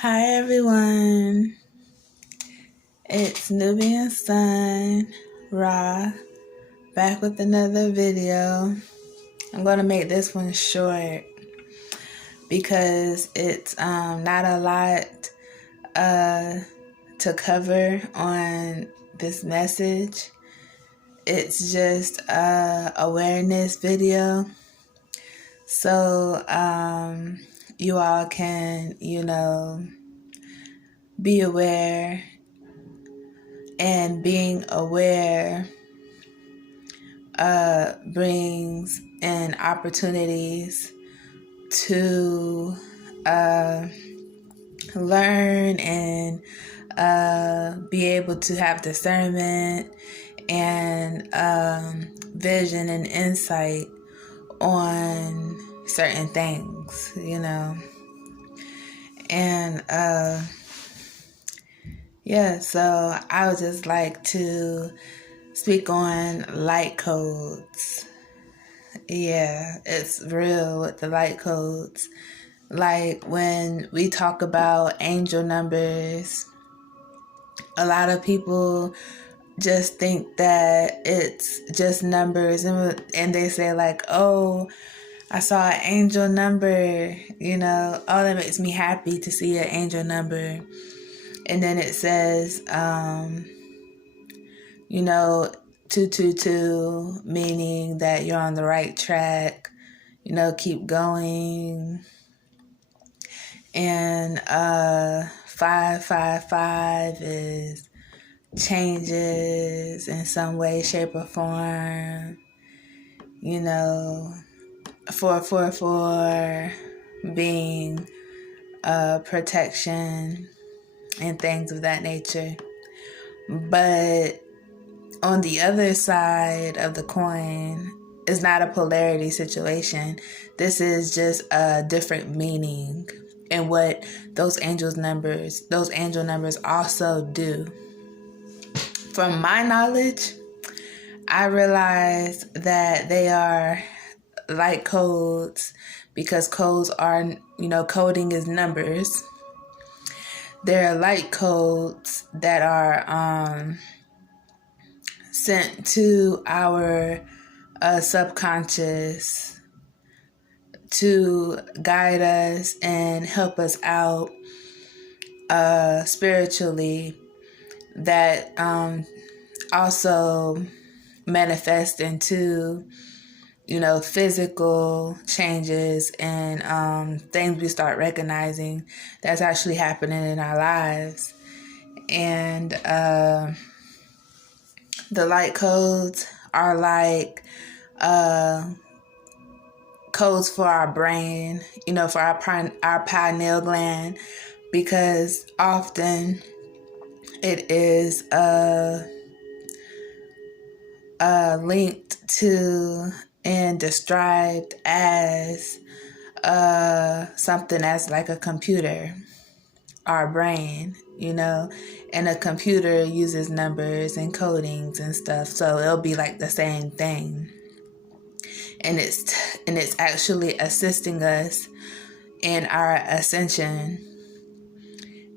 Hi everyone, it's Nubian Sun, Ra, back with another video. I'm going to make this one short because it's not a lot to cover on this message. It's just a awareness video. So you all can, be aware, and being aware brings in opportunities to learn and be able to have discernment and vision and insight on certain things, And so I would just like to speak on light codes. Yeah, it's real with the light codes. Like when we talk about angel numbers, a lot of people just think that it's just numbers, and they say like, oh, I saw an angel number, oh, that makes me happy to see an angel number. And then it says, 222, meaning that you're on the right track, keep going. And 555 is changes in some way, shape, or form. 444 being protection and things of that nature. But on the other side of the coin is not a polarity situation. This is just a different meaning. And what those angel numbers also do. From my knowledge, I realize that they are light codes because codes are, coding is numbers. They're light codes that are sent to our subconscious to guide us and help us out spiritually, that also manifest into physical changes and things we start recognizing that's actually happening in our lives. And the light codes are like codes for our brain, for our pineal gland, because often it is linked to and described as something as like a computer, our brain, and a computer uses numbers and codings and stuff, so it'll be like the same thing. And it's actually assisting us in our ascension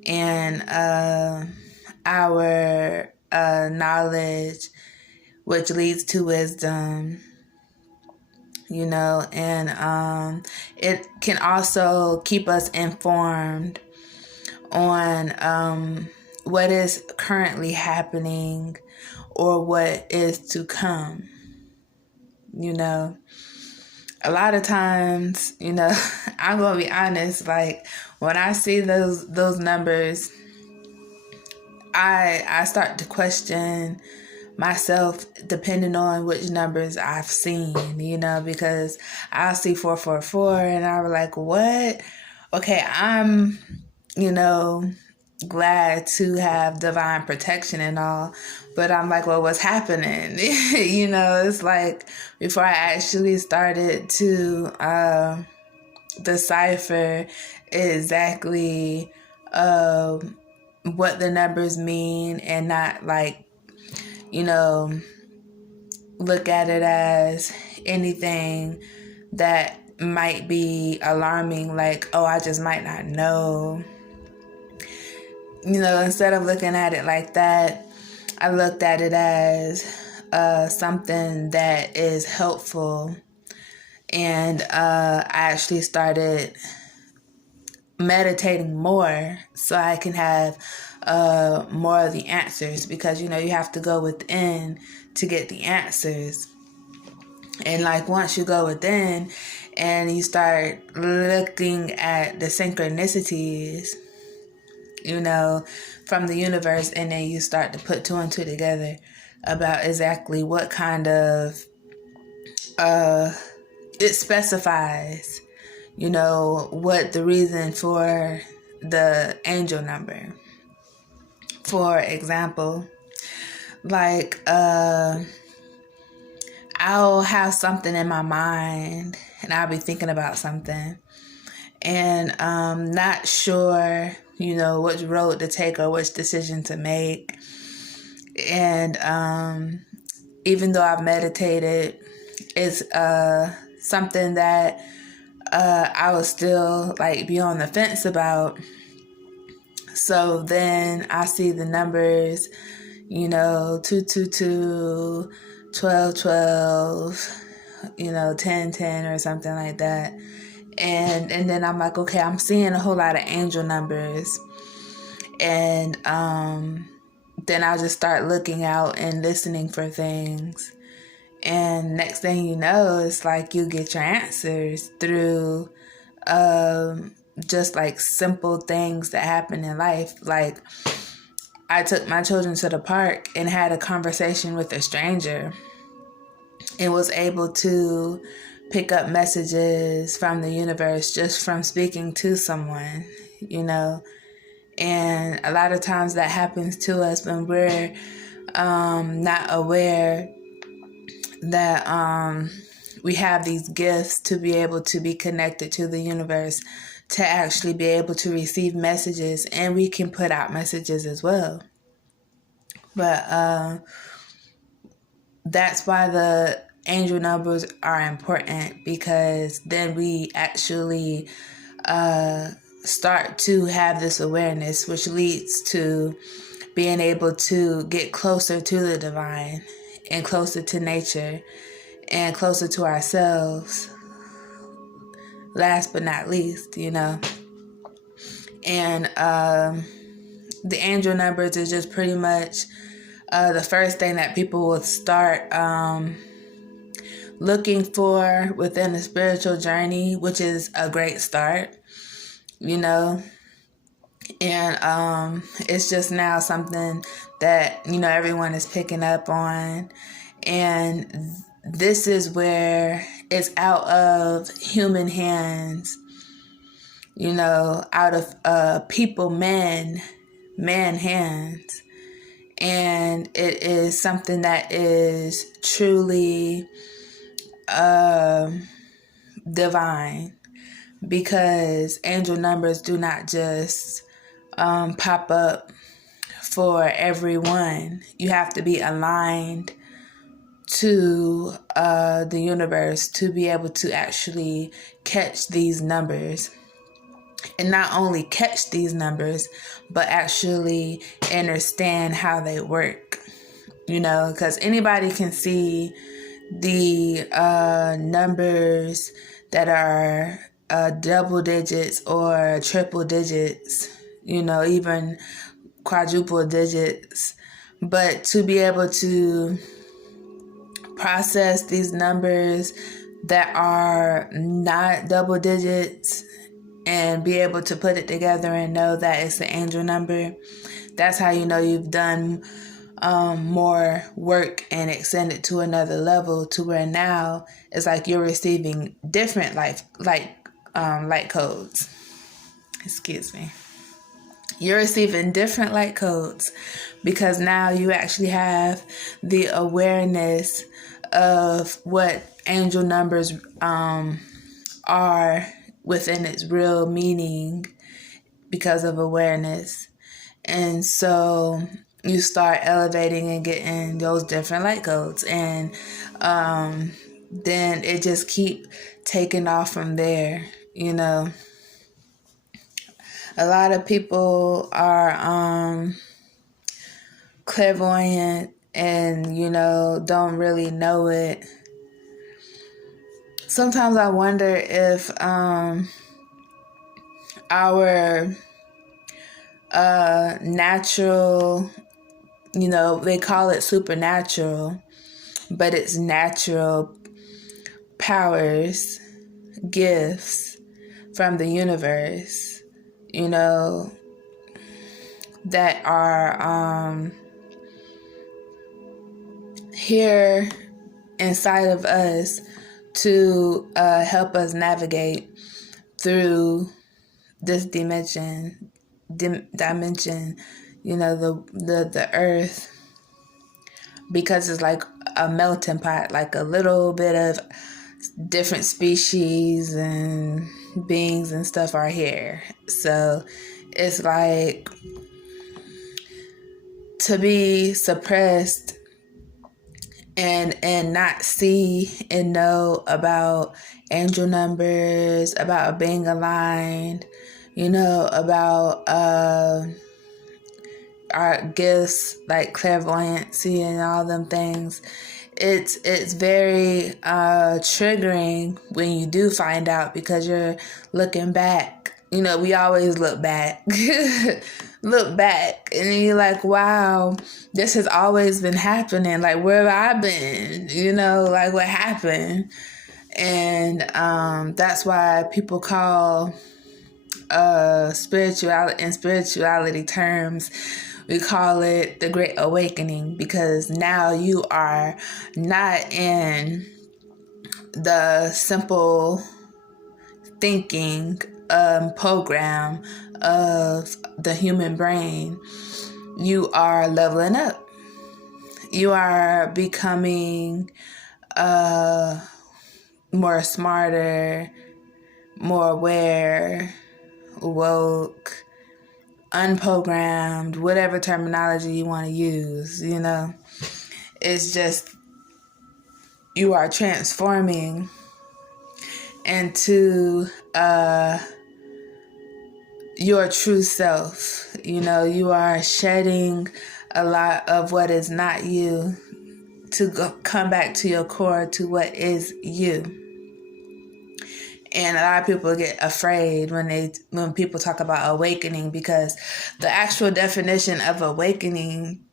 and our knowledge, which leads to wisdom, and it can also keep us informed on what is currently happening or what is to come. A lot of times, I'm gonna be honest, like when I see those numbers, I start to question myself depending on which numbers I've seen, because I'll see 444 and I'm like, what? Okay, I'm, glad to have divine protection and all, but I'm like, well, what's happening? It's like before I actually started to decipher exactly what the numbers mean, and not like, look at it as anything that might be alarming, like, oh, I just might not know. instead of looking at it like that, I looked at it as something that is helpful. And I actually started meditating more so I can have more of the answers, because you have to go within to get the answers. And like once you go within and you start looking at the synchronicities from the universe, and then you start to put two and two together about exactly what kind of it specifies what the reason for the angel number. For example, like I'll have something in my mind and I'll be thinking about something and not sure which road to take or which decision to make. And even though I've meditated, it's something that I would still be on the fence about. So then I see the numbers, 222, 12, 10, 10 or something like that. And then I'm like, okay, I'm seeing a whole lot of angel numbers. And then I'll just start looking out and listening for things. And next thing you know, it's like you get your answers through just simple things that happen in life. Like I took my children to the park and had a conversation with a stranger and was able to pick up messages from the universe just from speaking to someone, And a lot of times that happens to us when we're not aware that we have these gifts to be able to be connected to the universe, to actually be able to receive messages, and we can put out messages as well. But that's why the angel numbers are important, because then we actually start to have this awareness, which leads to being able to get closer to the divine and closer to nature and closer to ourselves. Last but not least, And the angel numbers is just pretty much the first thing that people will start looking for within the spiritual journey, which is a great start, And it's just now something that, everyone is picking up on. And this is where it's out of human hands, out of man hands. And it is something that is truly divine, because angel numbers do not just pop up for everyone. You have to be aligned to the universe to be able to actually catch these numbers. And not only catch these numbers, but actually understand how they work, because anybody can see the numbers that are double digits or triple digits, even quadruple digits. But to be able to process these numbers that are not double digits and be able to put it together and know that it's an angel number, that's how you've done more work and extended to another level, to where now it's like you're receiving different light codes. Excuse me. You're receiving different light codes because now you actually have the awareness of what angel numbers are within its real meaning because of awareness. And so you start elevating and getting those different light codes, and then it just keep taking off from there, A lot of people are clairvoyant and, don't really know it. Sometimes I wonder if our natural, they call it supernatural, but it's natural powers, gifts from the universe, that are here inside of us to help us navigate through this dimension, the earth, because it's like a melting pot, like a little bit of different species and beings and stuff are here. So it's like, to be suppressed and not see and know about angel numbers, about being aligned, about our gifts like clairvoyancy and all them things. It's very triggering when you do find out, because you're looking back. We always look back. Look back, and then you're like, wow, this has always been happening. Like, where have I been? Like, what happened? And that's why people call spirituality terms, we call it the Great Awakening, because now you are not in the simple thinking program of the human brain. You are leveling up. You are becoming more smarter, more aware, woke, unprogrammed, whatever terminology you want to use. It's just, you are transforming into your true self. You are shedding a lot of what is not you to come back to your core, to what is you. And a lot of people get afraid when people talk about awakening, because the actual definition of awakening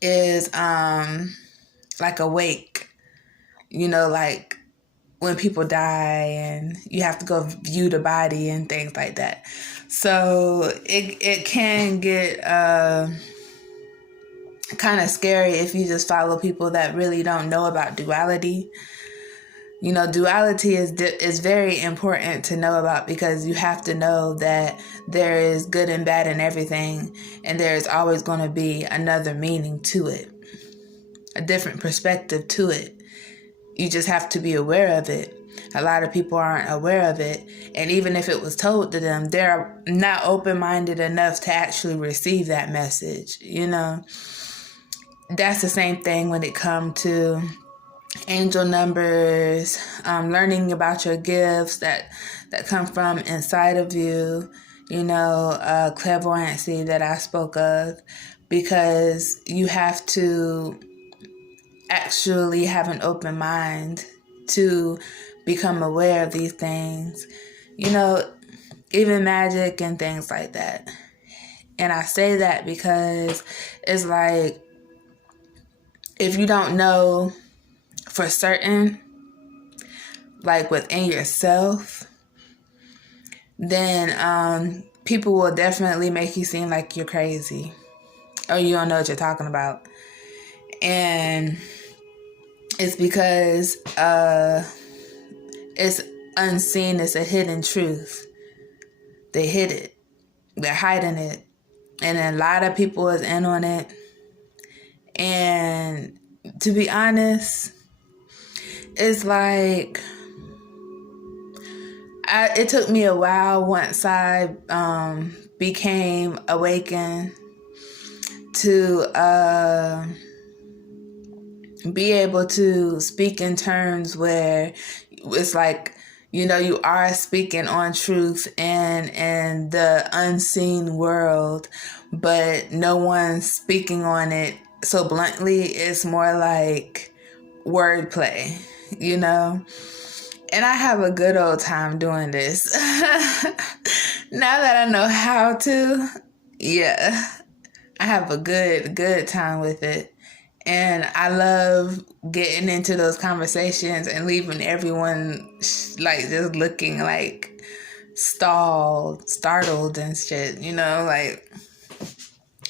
is like awake. Like when people die and you have to go view the body and things like that. So it can get kind of scary if you just follow people that really don't know about duality. Duality is very important to know about, because you have to know that there is good and bad in everything, and there is always going to be another meaning to it, a different perspective to it. You just have to be aware of it. A lot of people aren't aware of it, and even if it was told to them, they're not open-minded enough to actually receive that message. That's the same thing when it comes to angel numbers, learning about your gifts that come from inside of you, clairvoyancy that I spoke of, because you have to actually have an open mind to become aware of these things, even magic and things like that. And I say that because it's like, if you don't know for certain, like within yourself, then people will definitely make you seem like you're crazy or you don't know what you're talking about. And it's because it's unseen. It's a hidden truth. They hid it. They're hiding it. And a lot of people is in on it. And to be honest, it's like, it took me a while once I became awakened to be able to speak in terms where it's like you are speaking on truth and the unseen world, but no one's speaking on it so bluntly. It's more like wordplay, And I have a good old time doing this. Now that I know how to, yeah, I have a good time with it. And I love getting into those conversations and leaving everyone like just looking like startled and shit,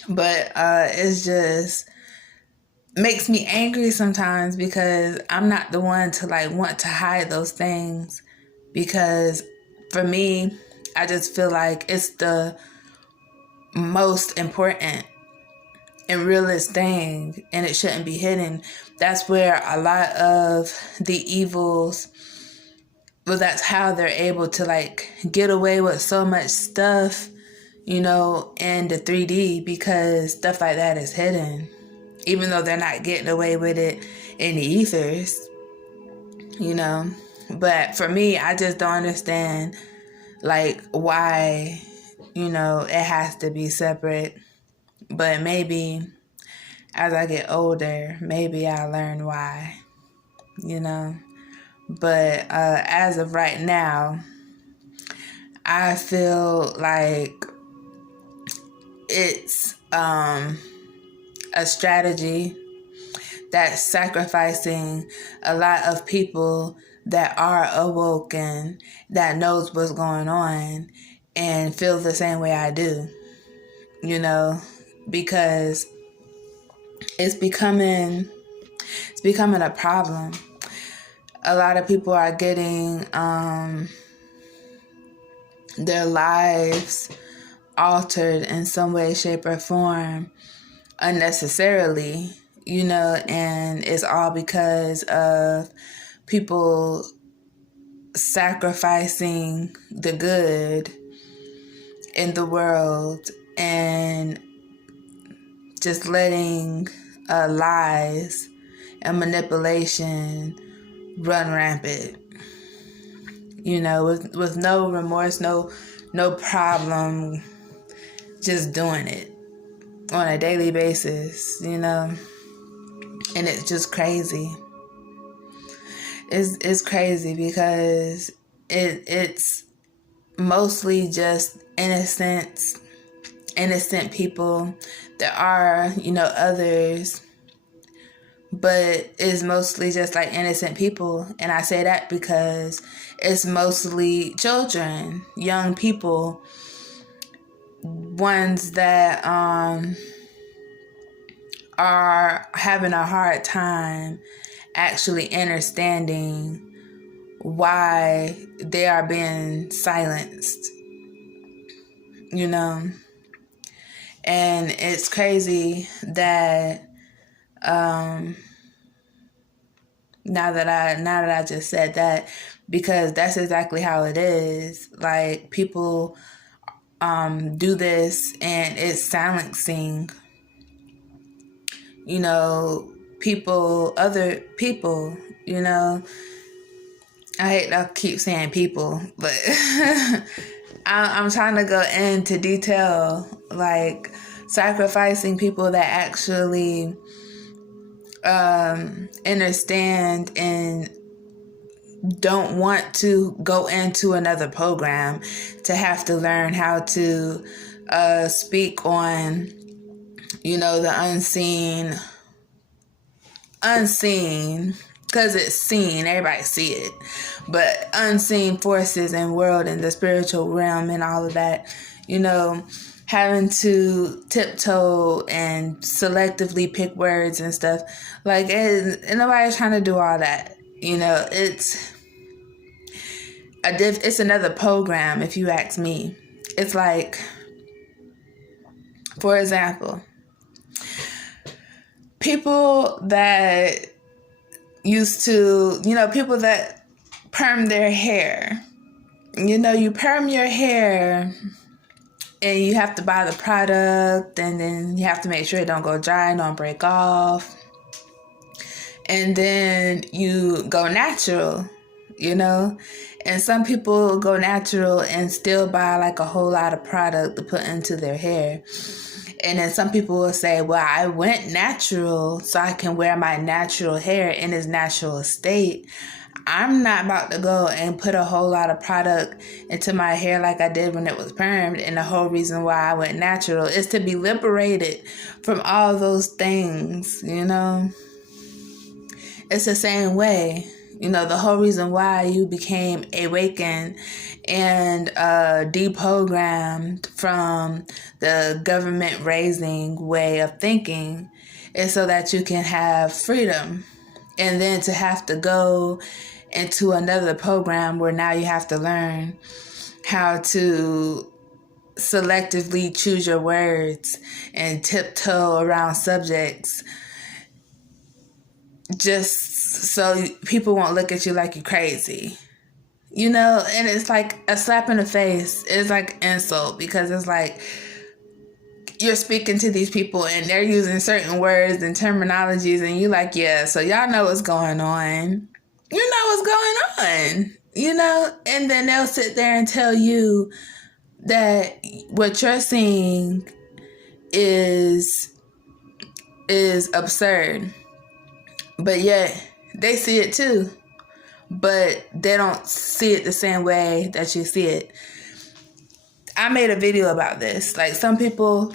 but it's just makes me angry sometimes because I'm not the one to like want to hide those things, because for me, I just feel like it's the most important and realest thing, and it shouldn't be hidden. That's where a lot of the evils, well, that's how they're able to like get away with so much stuff, in the 3D, because stuff like that is hidden, even though they're not getting away with it in the ethers, But for me, I just don't understand like why, it has to be separate. But maybe as I get older, maybe I'll learn why, But as of right now, I feel like it's a strategy that's sacrificing a lot of people that are awoken, that knows what's going on, and feel the same way I do, because it's becoming a problem. A lot of people are getting their lives altered in some way, shape, or form unnecessarily, and it's all because of people sacrificing the good in the world and just letting lies and manipulation run rampant, with no remorse, no problem, just doing it on a daily basis, and it's just crazy. It's crazy because it's mostly just innocent people. There are, others, but it's mostly just like innocent people. And I say that because it's mostly children, young people, ones that are having a hard time actually understanding why they are being silenced, And it's crazy that now that I just said that, because that's exactly how it is. Like, people do this and it's silencing, other people, I hate to keep saying people, but I'm trying to go into detail, like sacrificing people that actually understand and don't want to go into another program to have to learn how to speak on, the unseen, because it's seen, everybody see it, but unseen forces and world and the spiritual realm and all of that, having to tiptoe and selectively pick words and stuff, like, and nobody's trying to do all that, it's another program, if you ask me. It's like, for example, people that used to, people that perm their hair. You perm your hair and you have to buy the product, and then you have to make sure it don't go dry, don't break off. And then you go natural, And some people go natural and still buy like a whole lot of product to put into their hair. And then some people will say, well, I went natural so I can wear my natural hair in its natural state. I'm not about to go and put a whole lot of product into my hair like I did when it was permed. And the whole reason why I went natural is to be liberated from all those things, you know. It's the same way. You know, the whole reason why you became awakened and deprogrammed from the government raising way of thinking is so that you can have freedom. And then to have to go into another program where now you have to learn how to selectively choose your words and tiptoe around subjects just so people won't look at you like you're crazy. You know, and it's like a slap in the face. It's like insult because it's like you're speaking to these people and they're using certain words and terminologies and you like, yeah, so y'all know what's going on. You know what's going on, you know? And then they'll sit there and tell you that what you're seeing is absurd. But yet they see it too. But they don't see it the same way that you see it. I made a video about this. Like, some people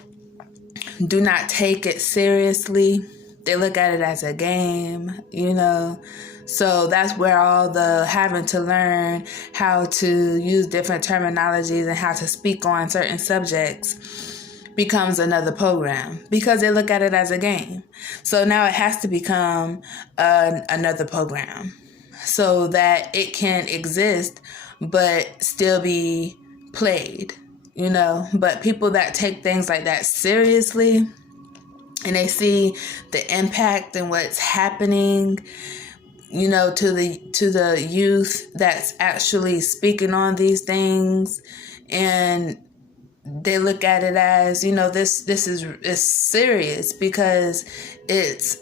do not take it seriously. They look at it as a game, you know. So that's where all the having to learn how to use different terminologies and how to speak on certain subjects becomes another program because they look at it as a game. So now it has to become another program so that it can exist but still be played, you know. But people that take things like that seriously and they see the impact and what's happening, you know, to the youth that's actually speaking on these things, and they look at it as, you know, this is serious because it's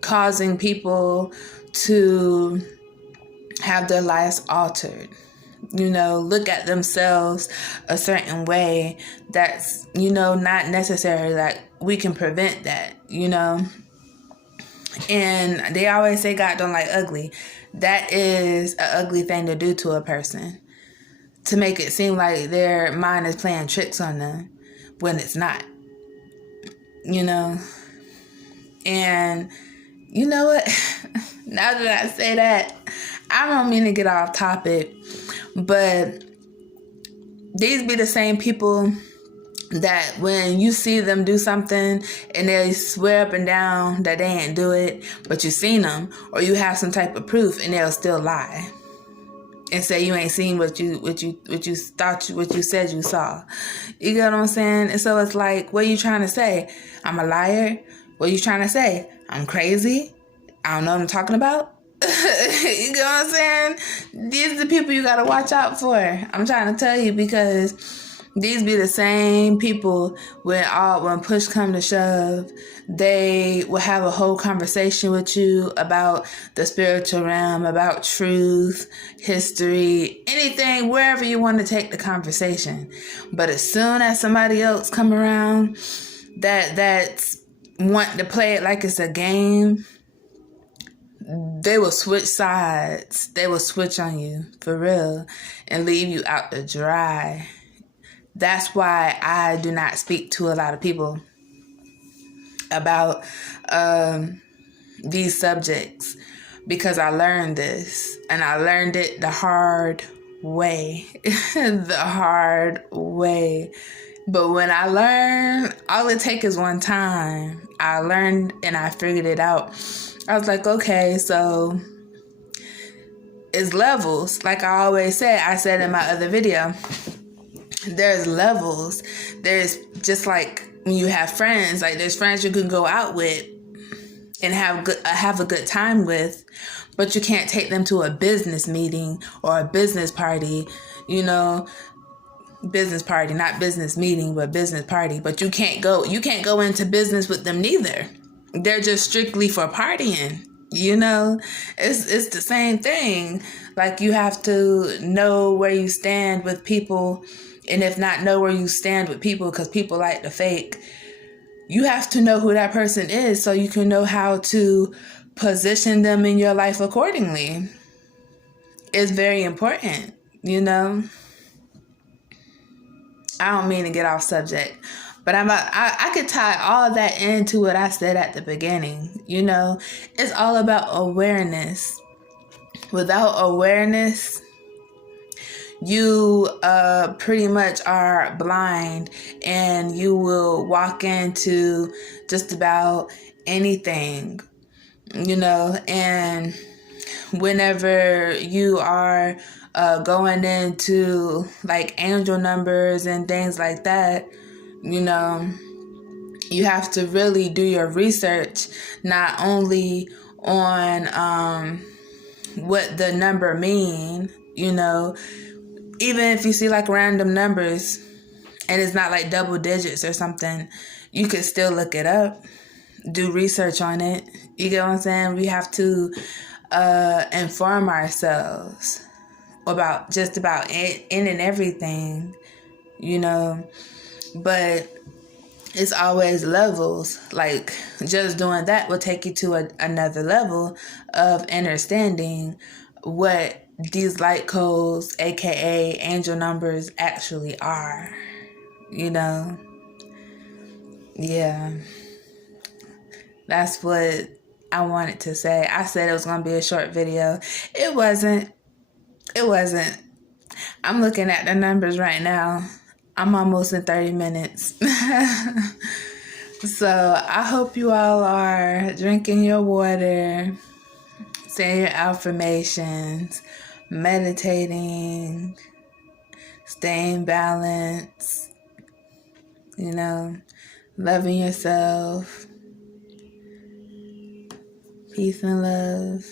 causing people to have their lives altered, you know, look at themselves a certain way that's, you know, not necessary. Like, we can prevent that, you know. And they always say God don't like ugly. That is an ugly thing to do to a person, to make it seem like their mind is playing tricks on them when it's not, you know. And you know what? Now that I say that, I don't mean to get off topic, but these be the same people that when you see them do something and they swear up and down that they ain't do it, but you seen them or you have some type of proof, and they'll still lie and say you ain't seen what you said you saw. You get what I'm saying? And so it's like, what are you trying to say? I'm a liar? What are you trying to say? I'm crazy? I don't know what I'm talking about? You get what I'm saying? These are the people you gotta watch out for. I'm trying to tell you, because these be the same people when push come to shove, they will have a whole conversation with you about the spiritual realm, about truth, history, anything, wherever you want to take the conversation. But as soon as somebody else come around that's want to play it like it's a game, they will switch sides. They will switch on you for real and leave you out to dry. That's why I do not speak to a lot of people about these subjects, because I learned this, and I learned it the hard way. The hard way. But when I learned, all it takes is one time. I learned and I figured it out. I was like, okay, so it's levels. Like I always say, I said in my other video, there's levels. There's just like when you have friends, like there's friends you can go out with and have a good time with, but you can't take them to a business meeting or a business party, you know. Business party, not business meeting, but business party. But you can't go into business with them neither. They're just strictly for partying. You know, it's the same thing. Like, you have to know where you stand with people, and if not know where you stand with people, because people like to fake, you have to know who that person is so you can know how to position them in your life accordingly. It's very important, you know. I don't mean to get off subject, but I could tie all that into what I said at the beginning. You know, it's all about awareness. Without awareness, you pretty much are blind, and you will walk into just about anything, you know. And whenever you are going into like angel numbers and things like that, you know, you have to really do your research, not only on what the number mean, you know, even if you see like random numbers and it's not like double digits or something, you could still look it up, do research on it. You get what I'm saying? We have to inform ourselves about just about it, in and everything, you know. But it's always levels. Like, just doing that will take you to another level of understanding what these light codes, aka angel numbers, actually are, you know. Yeah, that's what I wanted to say. I said it was going to be a short video. It wasn't. I'm looking at the numbers right now. I'm almost in 30 minutes. So I hope you all are drinking your water, saying your affirmations, meditating, staying balanced, you know, loving yourself. Peace and love.